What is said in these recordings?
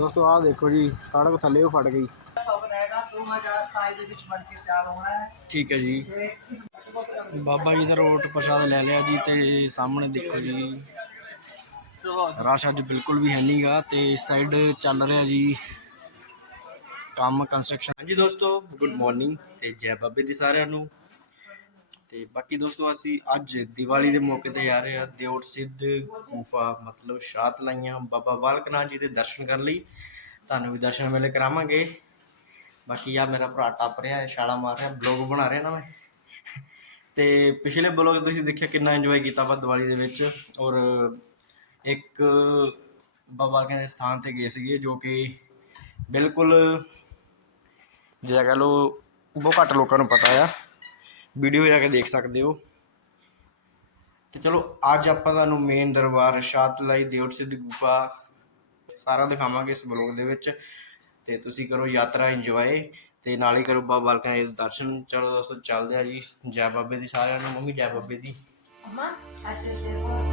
ਦੋਸਤੋ ਆਹ ਦੇਖੋ ਜੀ ਸੜਕ ਥੱਲੇ ਉਹ ਫਟ ਗਈ। ਭਵਨ ਹੈਗਾ 2027 ਦੇ ਵਿੱਚ ਬਣ ਕੇ ਤਿਆਰ ਹੋਣਾ ਹੈ। ਠੀਕ ਹੈ ਜੀ। ਤੇ ਇਸ ਬਾਬਾ ਜੀ ਦਾ ਰੋਟ ਪ੍ਰਸ਼ਾਦ ਲੈ ਲਿਆ ਜੀ ਤੇ ਸਾਹਮਣੇ ਦੇਖੋ ਜੀ। ਰਸ਼ ਅੱਜ ਬਿਲਕੁਲ ਵੀ ਹੈ ਨਹੀਂਗਾ ਤੇ ਇਸ ਸਾਈਡ ਚੱਲ ਰਿਹਾ ਜੀ ਕੰਮ ਕੰਸਟਰਕਸ਼ਨ ਹਾਂਜੀ ਦੋਸਤੋ ਗੁੱਡ ਮਾਰਨਿੰਗ ਤੇ ਜੈ ਬਾਬੇ ਦੀ ਸਾਰਿਆਂ ਨੂੰ। ਤੇ ਬਾਕੀ ਦੋਸਤੋ ਅਸੀਂ ਅੱਜ ਦੀਵਾਲੀ ਦੇ ਮੌਕੇ ਤੇ ਆ ਰਹੇ ਆ ਦਿਓਟ ਸਿੱਧ ਗੁਫਾ ਮਤਲਬ ਸ਼ਾਤ ਲਾਈਆਂ ਬਾਬਾ ਬਾਲਕ ਨਾਥ ਜੀ ਦੇ ਦਰਸ਼ਨ ਕਰਨ ਲਈ। ਤੁਹਾਨੂੰ ਵੀ ਦਰਸ਼ਨ ਮੇਲੇ ਕਰਾਵਾਂਗੇ। ਬਾਕੀ ਆ ਮੇਰਾ ਭਰਾ ਟੱਪ ਰਿਹਾ ਹੈ, ਛਾਲਾ ਮਾਰ ਰਿਹਾ ਬਲੌਗ ਬਣਾ ਰਿਹਾ ਨਾ ਮੈਂ। ਤੇ ਪਿਛਲੇ ਬਲੌਗ ਤੁਸੀਂ ਦੇਖਿਆ ਕਿੰਨਾ ਇੰਜੋਏ ਕੀਤਾ ਵਾ ਦੀਵਾਲੀ ਦੇ ਵਿੱਚ। ਔਰ ਇੱਕ ਬਾਬਾ ਬਾਲਕਾਂ ਦੇ ਸਥਾਨ ਤੇ ਗਏ ਸੀਗੇ ਜੋ ਕਿ ਬਿਲਕੁਲ, ਜੇ ਕਹ ਲੋ ਬਹੁਤ ਘੱਟ ਲੋਕਾਂ ਨੂੰ ਪਤਾ ਆ। ਵੀਡੀਓ ਜਾ ਕੇ ਦੇਖ ਸਕਦੇ ਹੋ। ਤੇ ਚਲੋ ਅੱਜ ਆਪਾਂ ਤੁਹਾਨੂੰ ਮੇਨ ਦਰਬਾਰ ਸ਼ਾਤਲਾਈ ਦਿਓਟ ਸਿੱਧ ਗੁਫਾ ਸਾਰਾ ਦਿਖਾਵਾਂਗੇ ਇਸ ਬਲੌਗ ਦੇ ਵਿੱਚ। ਤੇ ਤੁਸੀਂ ਕਰੋ ਯਾਤਰਾ ਇੰਜੋਏ ਤੇ ਨਾਲ ਹੀ ਕਰੋ ਬਾਬਾ ਬਾਲਕਾਂ ਦੇ ਦਰਸ਼ਨ। ਚਲੋ ਦੋਸਤੋ ਚੱਲਦੇ ਆ ਜੀ। ਜੈ ਬਾਬੇ ਦੀ ਸਾਰਿਆਂ ਨੂੰ ਮੰਮੀ ਜੈ ਬਾਬੇ ਦੀ। Ama, até chegou.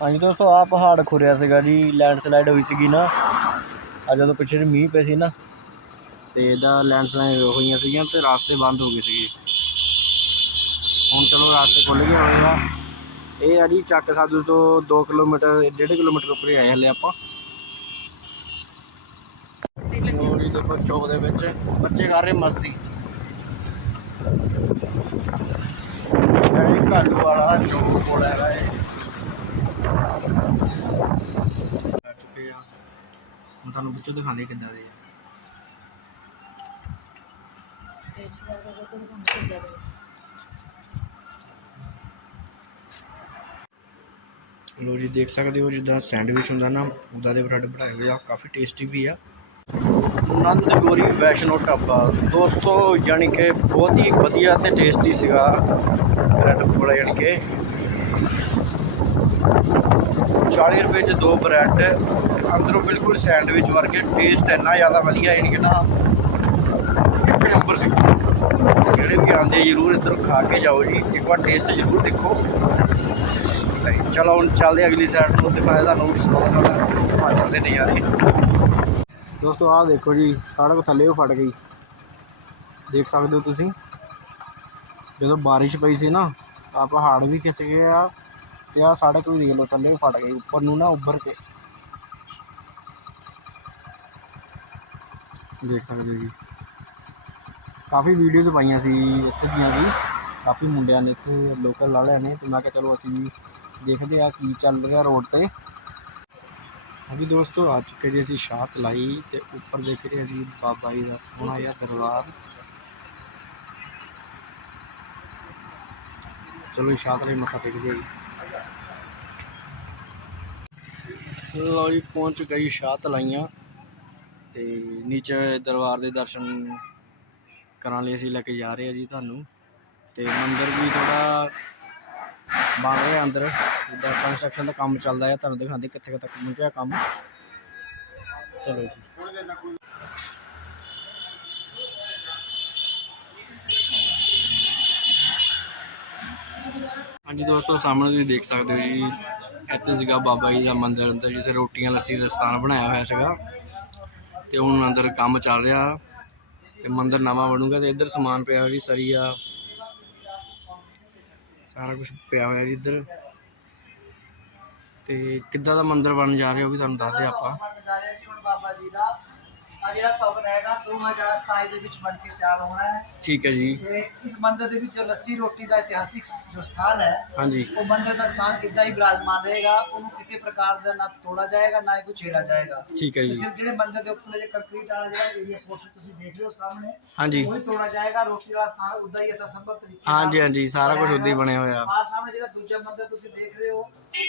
ਹਾਂਜੀ ਦੋਸਤੋ ਆ ਪਹਾੜ ਖੁਰਿਆ ਸੀਗਾ ਜੀ ਲੈਂਡਸਲਾਈਡ ਹੋਈ ਸੀਗੀ ਨਾ। ਆ ਜਦੋਂ ਪਿੱਛੇ ਜਿਹੇ ਮੀਂਹ ਪਏ ਸੀ ਨਾ, ਤੇ ਇਹਦਾ ਲੈਂਡਸਲਾਈਡ ਹੋਈਆਂ ਸੀਗੀਆਂ ਤੇ ਰਾਸਤੇ ਬੰਦ ਹੋ ਗਏ ਸੀਗੇ। ਹੁਣ ਚਲੋ ਰਾਸਤੇ ਖੁੱਲ ਗਏ ਹੋਏ ਆ। ਇਹ ਆ ਜੀ ਚੱਕ ਸਾਧੂ ਤੋਂ 2 ਕਿਲੋਮੀਟਰ 1.5 ਕਿਲੋਮੀਟਰ ਉੱਪਰ ਆਏ ਹਲੇ ਆਪਾਂ। ਹੋਰ ਜੀ ਦੇਖੋ ਚੌਕ ਦੇ ਵਿੱਚ, ਬੱਚੇ ਕਰ ਰਹੇ ਮਸਤੀ। ਇਹ ਘਰ ਵਾਲਾ ਚੌਕ ਕੋਲ ਹੈਗਾ ਇਹ। ਆ ਚੁੱਕੇ ਆ। ਹੁਣ ਤੁਹਾਨੂੰ ਵਿੱਚੋਂ ਦਿਖਾਉਂਦੇ ਕਿੱਦਾਂ ਦੇ ਆ। ਲੋ ਜੀ, ਦੇਖ ਸਕਦੇ ਹੋ ਜਿੱਦਾਂ ਸੈਂਡਵਿਚ ਹੁੰਦਾ ਨਾ, ਉਹਦਾ ਦੇ ਬ੍ਰੈਡ ਬਣਾਏ ਹੋਏ ਆ, ਕਾਫੀ ਟੇਸਟੀ ਵੀ ਆ। ਨੰਦ ਗੋਰੀ ਵੈਸ਼ਨੋ ਢਾਬਾ। ਦੋਸਤੋ, ਯਾਨੀ ਕਿ ਬਹੁਤ ਹੀ ਵਧੀਆ ਤੇ ਟੇਸਟੀ ਸੀਗਾ ਬ੍ਰੈਡ ਪਕੌੜਾ, ਯਾਨੀ ਕਿ 40 ਰੁਪਏ ਚ ਦੋ ਬ੍ਰੈਡ, ਅੰਦਰੋਂ ਬਿਲਕੁਲ ਸੈਂਡਵਿਚ ਵਰਗੇ ਟੇਸਟ ਇੰਨਾ ਜ਼ਿਆਦਾ ਵਧੀਆ ਯਾਨੀ ਕਿ ਨਾ, ਇੱਕ ਨੰਬਰ ਸੀ। ਜਿਹੜੇ ਵੀ ਆਉਂਦੇ ਜਰੂਰ ਇੱਧਰ ਖਾ ਕੇ ਜਾਓ ਜੀ, ਇੱਕ ਵਾਰ ਟੇਸਟ ਜਰੂਰ ਦੇਖੋ। ਤੇ ਚਲੋ ਹੁਣ ਚੱਲਦੇ ਅਗਲੀ ਸਾਈਡ ਨੂੰ ਦਿਖਾਇਆ ਤੁਹਾਨੂੰ ਸੋਹਣਾ ਚੱਲਦੇ ਹਿਮਾਚਲ ਦੇ ਨਜ਼ਾਰੇ ਦੋਸਤੋ, ਆਹ ਦੇਖੋ ਜੀ ਸੜਕ ਥੱਲੇ ਉਹ ਫਟ ਗਈ। ਦੇਖ ਸਕਦੇ ਹੋ ਤੁਸੀਂ? ਜਦੋਂ ਬਾਰਿਸ਼ ਪਈ ਸੀ ਨਾ ਆ ਪਹਾੜ ਵੀ ਖਿਸਕ ਗਏ ਆ। ਤੇ ਆ ਸੜਕ ਵੀ ਦੇਖ ਲਓ, ਥੱਲੇ ਵੀ ਫਟ ਗਈ ਉੱਪਰ ਨੂੰ ਨਾ ਉੱਭਰ ਕੇ। ਦੇਖ ਸਕਦੇ ਹੋ ਜੀ। ਕਾਫੀ ਵੀਡੀਓਜ਼ ਪਾਈਆਂ ਸੀ ਇੱਥੇ ਦੀਆਂ ਵੀ। ਕਾਫੀ ਮੁੰਡਿਆਂ ਨੇ ਇੱਥੇ ਲੋਕਲ ਵਾਲਿਆਂ ਨੇ ਤੇ ਮੈਂ ਕਿਹਾ ਚਲੋ ਅਸੀਂ ਵੀ ਦੇਖਦੇ ਆ ਕੀ ਚੱਲ ਰਿਹਾ ਰੋਡ ਤੇ। ਹਾਂਜੀ ਦੋਸਤੋ, ਆ ਚੁੱਕੇ ਜੀ ਅਸੀਂ ਸ਼ਾਤ ਲਾਈ ਤੇ ਉੱਪਰ ਦੇਖ ਰਹੇ ਹਾਂ ਜੀ ਬਾਬਾ ਜੀ ਦਾ ਸੋਹਣਾ ਜਿਹਾ ਦਰਬਾਰ। ਚਲੋ ਸ਼ਾਤ ਲਈ ਮੱਥਾ ਟੇਕਦੇ ਹਾਂ ਜੀ। ਲਓ ਜੀ ਪਹੁੰਚ ਗਈ ਸ਼ਾਤ ਲਾਈਆਂ ਤੇ ਨੀਚੇ ਦਰਬਾਰ ਦੇ ਦਰਸ਼ਨ ਕਰਨ ਲਈ ਅਸੀਂ ਲੈ ਕੇ ਜਾ ਰਹੇ ਹਾਂ ਜੀ ਤੁਹਾਨੂੰ। ਤੇ ਮੰਦਿਰ ਵੀ ਥੋੜਾ ਬਣ ਰਿਹਾ ਅੰਦਰ, ਜਿੱਦਾਂ ਕੰਸਟਰਕਸ਼ਨ ਦਾ ਕੰਮ ਚੱਲਦਾ ਹੈ ਤੁਹਾਨੂੰ ਦਿਖਾਉਂਦੇ ਕਿੱਥੇ ਕੁ ਤੱਕ ਪਹੁੰਚਿਆ ਕੰਮ। ਚਲੋ ਜੀ। ਹਾਂਜੀ ਦੋਸਤੋ, ਸਾਹਮਣੇ ਤੁਸੀਂ ਦੇਖ ਸਕਦੇ ਹੋ ਜੀ ਇੱਥੇ ਸੀਗਾ ਬਾਬਾ ਜੀ ਦਾ ਮੰਦਿਰ ਅੰਦਰ, ਜਿੱਥੇ ਰੋਟੀਆਂ ਲੱਸੀ ਦਾ ਸਥਾਨ ਬਣਾਇਆ ਹੋਇਆ ਸੀਗਾ। ਤੇ ਹੁਣ ਅੰਦਰ ਕੰਮ ਚੱਲ ਰਿਹਾ ਤੇ ਮੰਦਿਰ ਨਵਾਂ ਬਣੂਗਾ ਤੇ ਇੱਧਰ ਸਮਾਨ ਪਿਆ ਹੋਇਆ ਜੀ ਸਰੀਆ। ਸਾਰਾ ਕੁਝ ਪਿਆ ਹੋਇਆ ਜੀ ਇੱਧਰ। ਤੇ ਕਿੱਦਾਂ ਦਾ ਮੰਦਿਰ ਬਣ ਜਾ ਰਿਹਾ ਉਹ ਵੀ ਤੁਹਾਨੂੰ ਦੱਸਦੇ ਆਪਾਂ। ਆ ਜਿਹੜਾ ਭਵਨ ਹੈਗਾ 2027 ਦੇ ਵਿੱਚ ਬਣ ਕੇ ਤਿਆਰ ਹੋਣਾ ਹੈ। ਠੀਕ ਹੈ ਜੀ। ਤੇ ਇਸ ਮੰਦਿਰ ਦੇ ਵਿੱਚ ਜੋ ਲੱਸੀ ਰੋਟੀ ਦਾ ਇਤਿਹਾਸਿਕ ਜੋ ਸਥਾਨ ਹੈ ਹਾਂਜੀ। ਉਹ ਮੰਦਿਰ ਦਾ ਸਥਾਨ ਇਦਾਂ ਹੀ ਵਿਰਾਜਮਾਨ ਰਹੇਗਾ। ਉਹਨੂੰ ਕਿਸੇ ਪ੍ਰਕਾਰ ਦਾ ਨਾ ਤੋੜਾ ਜਾਏਗਾ ਨਾ ਹੀ ਕੋਈ ਛੇੜਾ ਜਾਏਗਾ। ਠੀਕ ਹੈ ਜੀ। ਸਿਰਫ ਜਿਹੜੇ ਮੰਦਿਰ ਦੇ ਉੱਪਰ ਜੇ ਕੰਕਰੀਟ ਵਾਲਾ ਜਿਹੜਾ ਏਰੀਆ ਪੋਰਸ਼ਨ ਤੁਸੀਂ ਦੇਖ ਰਹੇ ਹੋ ਸਾਹਮਣੇ ਹਾਂਜੀ। ਉਹੀ ਤੋੜਾ ਜਾਏਗਾ। ਰੋਟੀ ਵਾਲਾ ਸਥਾਨ ਉਦਾਂ ਹੀ ਯਥਾ ਸੰਭਵ ਤਰੀਕੇ ਨਾਲ ਹਾਂਜੀ ਹਾਂਜੀ। ਸਾਰਾ ਕੁਝ ਉੱਦਾਂ ਹੀ ਬਣਿਆ ਹੋਇਆ। ਆਹ ਸਾਹਮਣੇ ਜਿਹੜਾ ਦੂਜਾ ਮੰਦਿਰ ਤੁਸੀਂ ਦੇਖ ਰਹੇ ਹੋ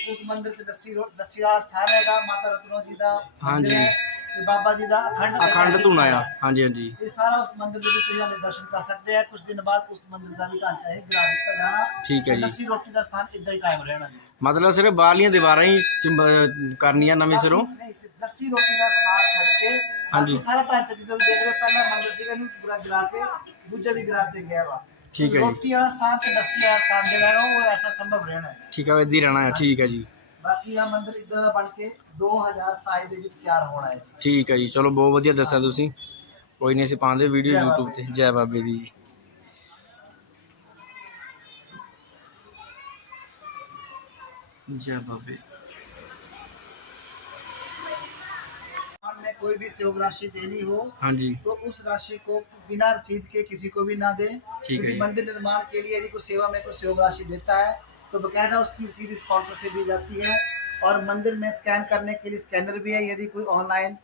ਉਸ ਮੰਦਿਰ 'ਚ ਲੱਸੀ ਰੋ- ਲੱਸੀ ਵਾਲਾ ਸਥਾਨ ਹੈਗਾ ਮਾਤਾ ਰਤਨੋ ਜੀ ਦਾ ਮੰਦਿਰ ਹਾਂਜੀ। ਹੈ। ਤੇ ਬਾਬਾ ਜੀ ਦਾ ਅਖੰਡ ਅਖੰਡ ਧੂਣਾ ਆ। ਹਾਂਜੀ ਹਾਂਜੀ। ਇਹ ਸਾਰਾ ਉਸ ਮੰਦਿਰ ਦੇ ਵਿੱਚ ਤੁਸੀਂ ਹਾਲੇ ਦਰਸ਼ਨ ਕਰ ਸਕਦੇ ਆ। ਕੁਝ ਦਿਨ ਬਾਅਦ ਉਸ ਮੰਦਿਰ ਦਾ ਵੀ ਢਾਂਚਾ ਹੈ ਗਿਰਾ ਦਿੱਤਾ ਜਾਣਾ। ਠੀਕ ਹੈ ਜੀ। ਲੱਸੀ ਰੋਟੀ ਦਾ ਸਥਾਨ ਇਦਾਂ ਹੀ ਕਾਇਮ ਰਹਿਣਾ ਜੀ। ਮਤਲਬ ਸਿਰਫ ਬਾਹਰਲੀਆਂ ਦੀਵਾਰਾਂ ਹੀ ਚਿੰਬ- ਕਰਨੀਆਂ ਨਵੇਂ ਸਿਰੋਂ? ਨਹੀਂ ਸਿਰਫ ਲੱਸੀ ਰੋਟੀ ਦਾ ਸਥਾਨ ਛੱਡ ਕੇ ਹਾਂਜੀ। ਬਾਕੀ ਸਾਰਾ ਢਾਂਚਾ ਜਿੱਦਾਂ ਤੁਸੀਂ ਦੇਖ ਰਹੇ ਹੋ ਪਹਿਲਾਂ ਮੰਦਿਰ ਸੀਗਾ ਨੂੰ ਪੂਰਾ ਗਿਰਾ ਕੇ ਦੂਜਾ ਵੀ ਗਿਰਾ ਤੇ ਗਿਆ ਵਾ। ਠੀਕ ਹੈ ਜੀ। ਰੋਟੀ ਵਾਲਾ ਸਥਾਨ ਤੇ ਲੱਸੀ ਵਾਲਾ ਸਥਾਨ ਜਿਹੜਾ ਹੈ ਉਹ ਐਸਾ ਸੰਭਵ ਰਹਿਣਾ ਹੈ। ਠੀਕ ਹੈ ਇੱਦਾਂ ਹੀ ਰਹਿਣਾ ਹੈ। ਠੀਕ ਹੈ ਜੀ। ਬਾਕੀ ਆ ਮੰਦਿਰ ਇਦਾਂ ਦਾ ਬਣ ਕੇ 2027 ਦੇ ਵਿੱਚ ਤਿਆਰ ਹੋਣਾ ਹੈ ਜੀ ਠੀਕ ਹੈ ਜੀ ਚਲੋ ਬਹੁਤ ਵਧੀਆ ਦੱਸਿਆ ਤੁਸੀਂ ਕੋਈ ਨਹੀਂ ਅਸੀਂ ਪਾਉਂਦੇ ਵੀਡੀਓ ਜੈ YouTube ਬਾਬੇ ਤੇ ਜੈ ਬਾਬੇ ਦੀ ਜੀ ਜੈ ਬਾਬੇ में कोई भी सहयोग राशि देनी हो ਹਾਂਜੀ तो उस राशि को बिना रसीद के किसी को भी ना दे है क्योंकि जी। मंदिर निर्माण के लिए यदि कोई सेवा में कोई सहयोग राशि देता है तो बकायदा उसकी रसीद इस काउंटर से दी जाती है और मंदिर में स्कैन करने के लिए स्कैनर भी है यदि कोई ऑनलाइन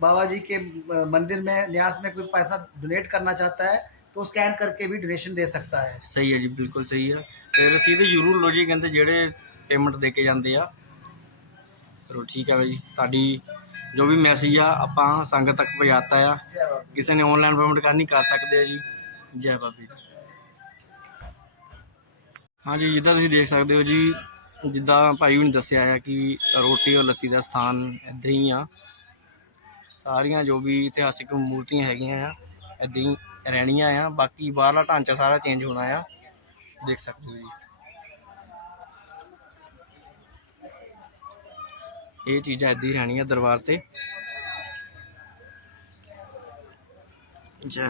बाबा जी के अ, मंदिर में न्यास में कोई पैसा डोनेट करना चाहता है तो स्कैन करके भी डोनेशन दे सकता है ਸਹੀ ਹੈ ਜੀ ਬਿਲਕੁਲ ਸਹੀ ਹੈ ਤੇ ਰਸੀਦ ਜ਼ਰੂਰ ਲਓ ਜੀ ਕਹਿੰਦੇ ਜਿਹੜੇ ਪੇਮੈਂਟ ਦੇ ਕੇ ਜਾਂਦੇ ਆ ਚਲੋ ਠੀਕ ਹੈ ਜੀ ਤੁਹਾਡੀ ਜੋ ਵੀ ਮੈਸੇਜ ਆ ਆਪਾਂ ਸੰਗਤ ਤੱਕ ਪਹੁੰਚਾਤਾ ਆ जय बाबा ਕਿਸੇ ਨੇ ਆਨਲਾਈਨ ਪੇਮੈਂਟ ਕਰਨੀ ਕਰ ਸਕਦੇ ਆ ਜੀ ਜੈ ਬਾਬੇ ਦੀ ਹਾਂਜੀ, ਜਿੱਦਾਂ ਤੁਸੀਂ ਦੇਖ ਸਕਦੇ ਹੋ ਜੀ, ਜਿੱਦਾਂ ਭਾਈ ਨੇ ਦੱਸਿਆ ਹੈ ਕਿ ਰੋਟੀ ਔਰ ਲੱਸੀ ਦਾ ਸਥਾਨ ਇੱਦਾਂ ਹੀ ਆ। ਸਾਰੀਆਂ ਜੋ ਵੀ ਇਤਿਹਾਸਿਕ ਮੂਰਤੀਆਂ ਹੈਗੀਆਂ ਆ, ਇੱਦਾਂ ਹੀ ਰਹਿਣੀਆਂ ਆ। ਬਾਕੀ ਬਾਹਰਲਾ ਢਾਂਚਾ ਸਾਰਾ ਚੇਂਜ ਹੋਣਾ ਆ। ਦੇਖ ਸਕਦੇ ਹੋ ਜੀ। ਇਹ ਚੀਜ਼ਾਂ ਇੱਦਾਂ ਹੀ ਰਹਿਣੀਆਂ ਦਰਬਾਰ ਤੇ। ਜੈ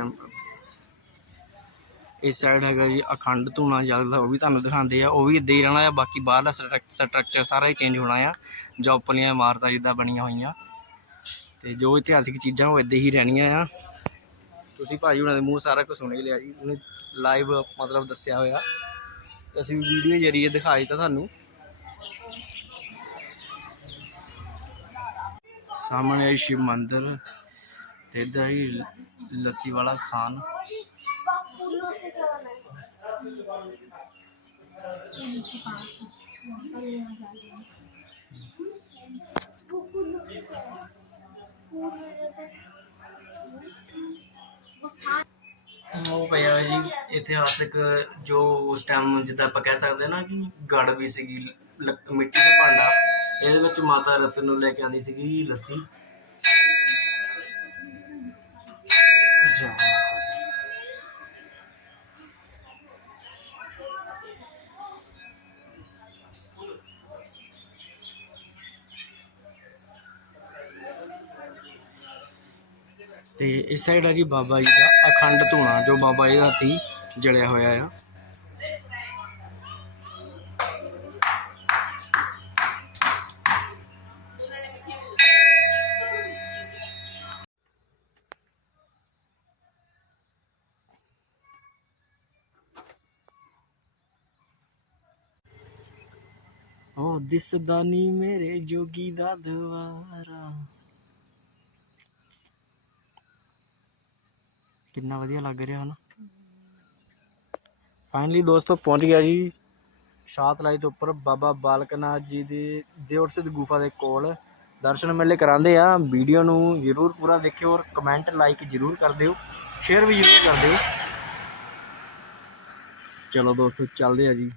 ਇਸ ਸਾਈਡ ਹੈਗਾ ਜੀ, ਅਖੰਡ ਧੂਣਾ ਜਲਦਾ ਉਹ ਵੀ ਤੁਹਾਨੂੰ ਦਿਖਾਉਂਦੇ ਆ। ਉਹ ਵੀ ਇੱਦਾਂ ਹੀ ਰਹਿਣਾ ਆ, ਬਾਕੀ ਬਾਹਰਲਾ ਸਟਰਕਚਰ ਸਾਰਾ ਹੀ ਚੇਂਜ ਹੋਣਾ ਆ। ਜੋ ਉਪਰਲੀਆਂ ਇਮਾਰਤਾਂ ਜਿੱਦਾਂ ਬਣੀਆਂ ਹੋਈਆਂ। ਤੇ ਜੋ ਇਤਿਹਾਸਿਕ ਚੀਜ਼ਾਂ, ਉਹ ਇੱਦਾਂ ਹੀ ਰਹਿਣੀਆਂ ਆ। ਤੁਸੀਂ ਭਾਜੀ ਉਹਨਾਂ ਦੇ ਮੂੰਹ ਸਾਰਾ ਕੁਝ ਸੁਣ ਹੀ ਲਿਆ ਜੀ। ਉਹਨੇ ਲਾਈਵ ਮਤਲਬ ਦੱਸਿਆ ਹੋਇਆ। ਅਸੀਂ ਵੀਡੀਓ ਜਰੀਏ ਦਿਖਾ ਦਿੱਤਾ ਤੁਹਾਨੂੰ। ਸਾਹਮਣੇ ਹੈ ਸ਼ਿਵ ਮੰਦਿਰ ਤੇ ਇੱਧਰ ਹੀ ਲੱਸੀ ਵਾਲਾ ਸਥਾਨ। ਉਹ ਪਿਆ ਜੀ ਇਤਿਹਾਸਕ ਜੋ ਉਸ ਟਾਈਮ ਜਿੱਦਾਂ ਆਪਾਂ ਕਹਿ ਸਕਦੇ ਨਾ ਕਿ ਗੜ ਵੀ ਸੀਗੀ, ਲੱਕ- ਮਿੱਟੀ ਦਾ ਭਾਂਡਾ, ਇਹਦੇ ਵਿੱਚ ਮਾਤਾ ਰਤਨ ਨੂੰ ਲੈ ਕੇ ਆਉਂਦੀ ਸੀਗੀ ਲੱਸੀ। ਜੈ ਤੇ ਇਸ ਸਾਈਡ ਆ ਜੀ ਬਾਬਾ ਜੀ ਦਾ ਅਖੰਡ ਧੂਣਾ, ਜੋ ਬਾਬਾ ਜੀ ਦਾ ਹੱਥੀ ਜਲਿਆ ਹੋਇਆ ਆ। ਉਹ ਦਿਸਦਾ ਨੀ ਮੇਰੇ ਜੋਗੀ ਦਾ ਦਵਾਰਾ। ਕਿੰਨਾ ਵਧੀਆ ਲੱਗ ਰਿਹਾ ਹਨ। ਫਾਈਨਲੀ ਦੋਸਤੋ ਪਹੁੰਚ ਗਿਆ ਜੀ ਸ਼ਾਤਲਾਈ ਤੋਂ ਉੱਪਰ ਬਾਬਾ ਬਾਲਕਨਾਥ ਜੀ ਦੇ ਦਿਉਰ ਸਿੱਧ ਗੁਫਾ ਦੇ ਕੋਲ। ਦਰਸ਼ਨ ਮੇਲੇ ਕਰਾਉਂਦੇ ਆ। ਵੀਡੀਓ ਨੂੰ ਜਰੂਰ ਪੂਰਾ ਦੇਖਿਓ ਔਰ ਕਮੈਂਟ ਲਾਈਕ ਜਰੂਰ ਕਰ ਦਿਓ। ਸ਼ੇਅਰ ਵੀ ਜਰੂਰ ਕਰ ਦਿਓ। ਚਲੋ ਦੋਸਤੋ ਚੱਲਦੇ ਆ ਜੀ।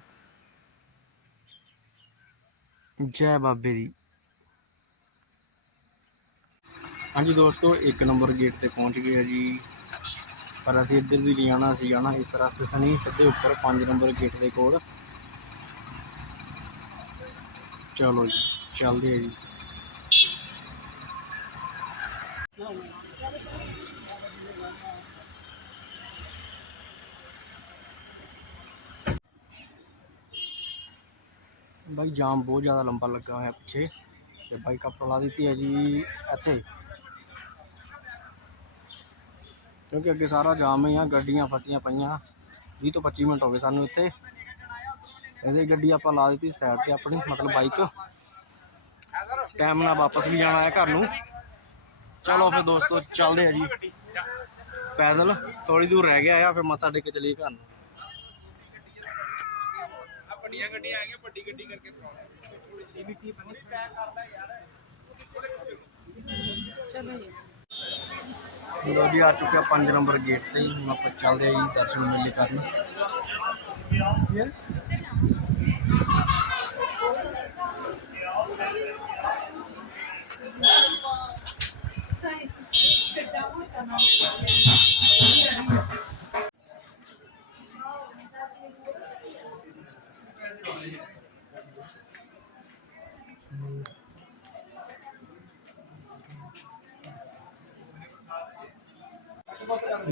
ਜੈ ਬਾਬੇ ਦੀ। ਹਾਂਜੀ ਦੋਸਤੋ ਇੱਕ ਨੰਬਰ ਗੇਟ ਤੇ ਪਹੁੰਚ ਗਏ ਆ ਜੀ। ਪਰ ਅਸੀਂ ਇੱਧਰ ਵੀ ਨਹੀਂ ਜਾਣਾ ਅਸੀਂ ਜਾਣਾ ਇਸ ਰਸਤੇ ਸਨੀ, ਸਿੱਧੇ ਉੱਪਰ 5 ਨੰਬਰ ਗੇਟ ਦੇ ਕੋਲ। ਚਲੋ ਜੀ, ਚੱਲਦੇ ਆ ਜੀ। ਬਾਈ, ਜਾਮ ਬਹੁਤ ਜ਼ਿਆਦਾ ਲੰਬਾ ਲੱਗਾ ਹੋਇਆ ਪਿੱਛੇ। ਤੇ ਬਾਈਕ ਆਪਾਂ ਲਾ ਦਿੱਤੀ ਹੈ ਜੀ ਇੱਥੇ। ਕਿਉਂਕਿ ਅੱਗੇ ਸਾਰਾ ਜਾਮ ਹੀ ਆ, ਗੱਡੀਆਂ ਫਸੀਆਂ ਪਈਆਂ। 20 ਤੋਂ 25 ਮਿੰਟ ਹੋ ਗਏ ਸਾਨੂੰ ਇੱਥੇ। ਇਹਦੇ ਗੱਡੀ ਆਪਾਂ ਲਾ ਦਿੱਤੀ ਸਾਈਡ ਤੇ ਆਪਣੀ, ਮਤਲਬ ਬਾਈਕ ਟਾਈਮ ਨਾਲ ਵਾਪਸ ਵੀ ਜਾਣਾ ਹੈ ਘਰ ਨੂੰ। ਚਲੋ ਫਿਰ ਦੋਸਤੋ, ਚੱਲਦੇ ਆ ਜੀ। ਪੈਦਲ ਥੋੜੀ ਦੂਰ ਰਹਿ ਗਿਆ ਆ, ਫਿਰ ਮੱਥਾ ਟੇਕ ਕੇ ਚਲੀਏ ਘਰ ਨੂੰ। ਲੋ ਜੀ ਆ ਚੁੱਕਿਆ 5 ਨੰਬਰ ਗੇਟ ਤੇ ਹੁਣ ਆਪਾਂ ਚੱਲਦੇ ਆ ਜੀ ਦਰਸ਼ਨ ਮੇਲੇ ਕਰਨ।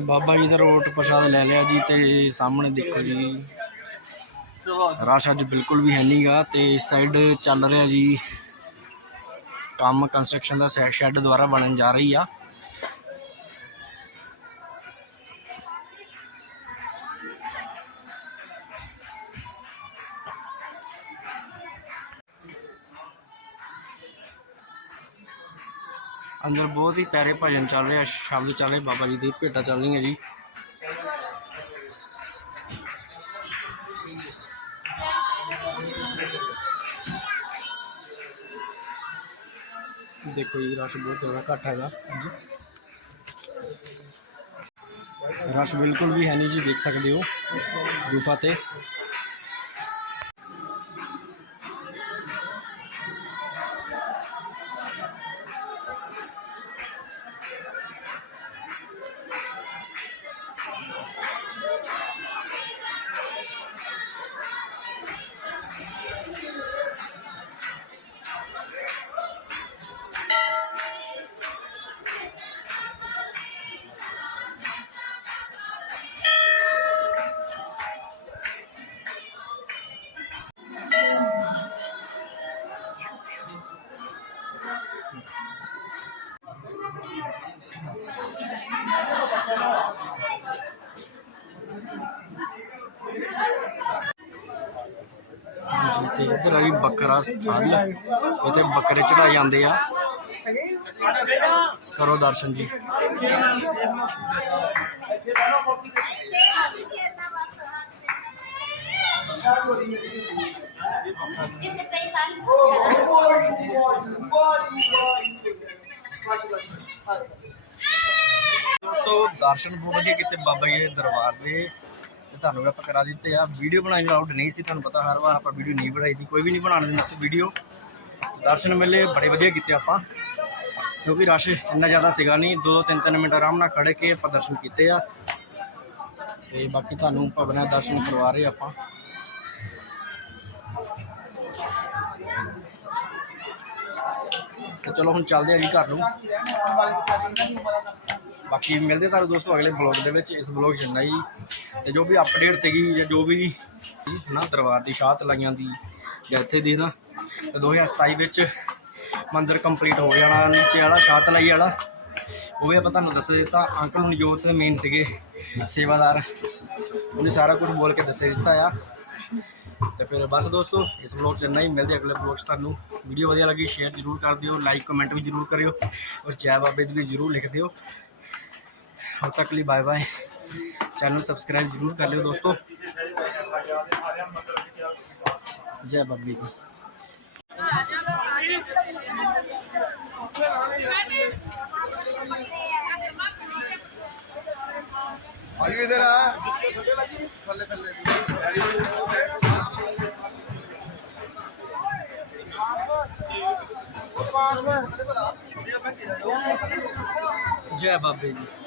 ਬਾਬਾ ਜੀ ਦਾ ਰੋਟ ਪ੍ਰਸ਼ਾਦ ਲੈ ਲਿਆ ਜੀ ਤੇ ਸਾਹਮਣੇ ਦੇਖੋ ਜੀ। ਰਸ਼ ਅੱਜ ਬਿਲਕੁਲ ਵੀ ਹੈ ਨਹੀਂਗਾ ਤੇ ਇਸ ਸਾਈਡ ਚੱਲ ਰਿਹਾ ਜੀ। ਕੰਮ ਕੰਸਟਰਕਸ਼ਨ ਦਾ ਸ਼ੈੱਡ ਦੁਆਰਾ ਬਣਨ ਜਾ ਰਹੀ ਆ। ਅੰਦਰ ਬਹੁਤ ਹੀ ਪਿਆਰੇ ਭਜਨ ਚੱਲ ਰਿਹਾ ਸ਼ਬਦ ਚੱਲ ਰਹੇ ਬਾਬਾ ਜੀ ਦੀ ਭੇਟਾ ਚੱਲ ਰਹੀਆਂ ਜੀ ਦੇਖੋ ਜੀ ਰਸ਼ ਬਹੁਤ ਜ਼ਿਆਦਾ ਘੱਟ ਹੈਗਾ ਅੱਜ ਰਸ਼ ਬਿਲਕੁਲ ਵੀ ਹੈ ਨਹੀਂ ਜੀ ਦੇਖ ਸਕਦੇ ਹੋ ਗੁਫਾ ਤੇ ਇੱਧਰ ਆ ਗਈ ਬੱਕਰਾ ਸਥਾਨ ਇੱਥੇ ਬੱਕਰੇ ਚੜਾਏ ਜਾਂਦੇ ਆ। ਕਰੋ ਦਰਸ਼ਨ ਜੀ। ਦੋਸਤੋ, ਦਰਸ਼ਨ ਬਹੁਤ ਵਧੀਆ ਕੀਤੇ ਬਾਬਾ ਜੀ ਦੇ ਦਰਬਾਰ ਦੇ। ਤੇ ਤੁਹਾਨੂੰ ਆਪਾਂ ਕਰਾ ਦਿੱਤੇ ਆ ਵੀਡੀਓ ਬਣਾਉਣੀ ਆਊਟ ਨਹੀਂ ਸੀ ਤੁਹਾਨੂੰ ਪਤਾ ਹਰ ਵਾਰ ਆਪਾਂ ਵੀਡੀਓ ਨਹੀਂ ਬਣਾਈ ਦੀ, ਕੋਈ ਵੀ ਨਹੀਂ ਬਣਾਉਣ ਦਿੰਦਾ ਵੀਡੀਓ। ਦਰਸ਼ਨ ਮੇਲੇ ਬੜੇ ਵਧੀਆ ਕੀਤੇ ਆਪਾਂ, ਕਿਉਂਕਿ ਰਸ਼ ਇੰਨਾ ਜ਼ਿਆਦਾ ਸੀਗਾ ਨਹੀਂ, ਦੋ, ਤਿੰਨ ਤਿੰਨ ਮਿੰਟ ਆਰਾਮ ਨਾਲ ਖੜੇ ਕੇ ਆਪਾਂ ਦਰਸ਼ਨ ਕੀਤੇ ਆ। ਤੇ ਬਾਕੀ ਤੁਹਾਨੂੰ ਭਵਨਾਂ ਦਰਸ਼ਨ ਕਰਵਾ ਰਹੇ ਆਪਾਂ। ਤੇ ਚਲੋ ਹੁਣ ਚੱਲਦੇ ਆ ਜੀ ਘਰ ਨੂੰ। ਬਾਕੀ ਮਿਲਦੇ ਤੁਹਾਨੂੰ ਦੋਸਤੋ ਅਗਲੇ ਬਲੌਗ ਦੇ ਵਿੱਚ। ਇਸ ਬਲੌਗ 'ਚ ਇੰਨਾ ਹੀ। ਤੇ ਜੋ ਵੀ ਅਪਡੇਟ ਸੀਗੀ ਜਾਂ ਜੋ ਵੀ ਨਾ ਦਰਬਾਰ ਦੀ ਸ਼ਾਹ ਤਲਾਈਆਂ ਦੀ ਜਾਂ ਇੱਥੇ ਦੀ ਨਾ, ਤੇ 2027 ਵਿੱਚ ਮੰਦਿਰ ਕੰਪਲੀਟ ਹੋ ਜਾਣਾ, ਨੀਚੇ ਵਾਲਾ, ਸ਼ਾਹ ਤਲਾਈ ਵਾਲਾ, ਉਹ ਵੀ ਆਪਾਂ ਤੁਹਾਨੂੰ ਦੱਸ ਦਿੱਤਾ। ਅੰਕਲ ਹੁਣ ਜੋ ਉੱਥੇ ਮੇਨ ਸੀਗੇ, ਸੇਵਾਦਾਰ, ਉਹਨੇ ਸਾਰਾ ਕੁਝ ਬੋਲ ਕੇ ਦੱਸ ਦਿੱਤਾ ਆ। ਤੇ ਫਿਰ ਬਸ ਦੋਸਤੋ, ਇਸ ਬਲੌਗ 'ਚ ਇੰਨਾ ਹੀ। ਮਿਲਦੇ ਅਗਲੇ ਬਲੌਗ 'ਚ ਤੁਹਾਨੂੰ। ਵੀਡੀਓ ਵਧੀਆ ਲੱਗੀ ਸ਼ੇਅਰ ਜ਼ਰੂਰ ਕਰ ਦਿਓ ਲਾਈਕ ਕਮੈਂਟ ਵੀ ਜ਼ਰੂਰ ਕਰਿਓ। ਔਰ ਜੈ ਬਾਬੇ ਦੀ ਵੀ ਜ਼ਰੂਰ ਲਿਖ ਦਿਓ। तब तक लिए बाय बाय चैनल सब्सक्राइब ज़रूर कर लो दोस्तों. जय बबली इधर जय बाबे जी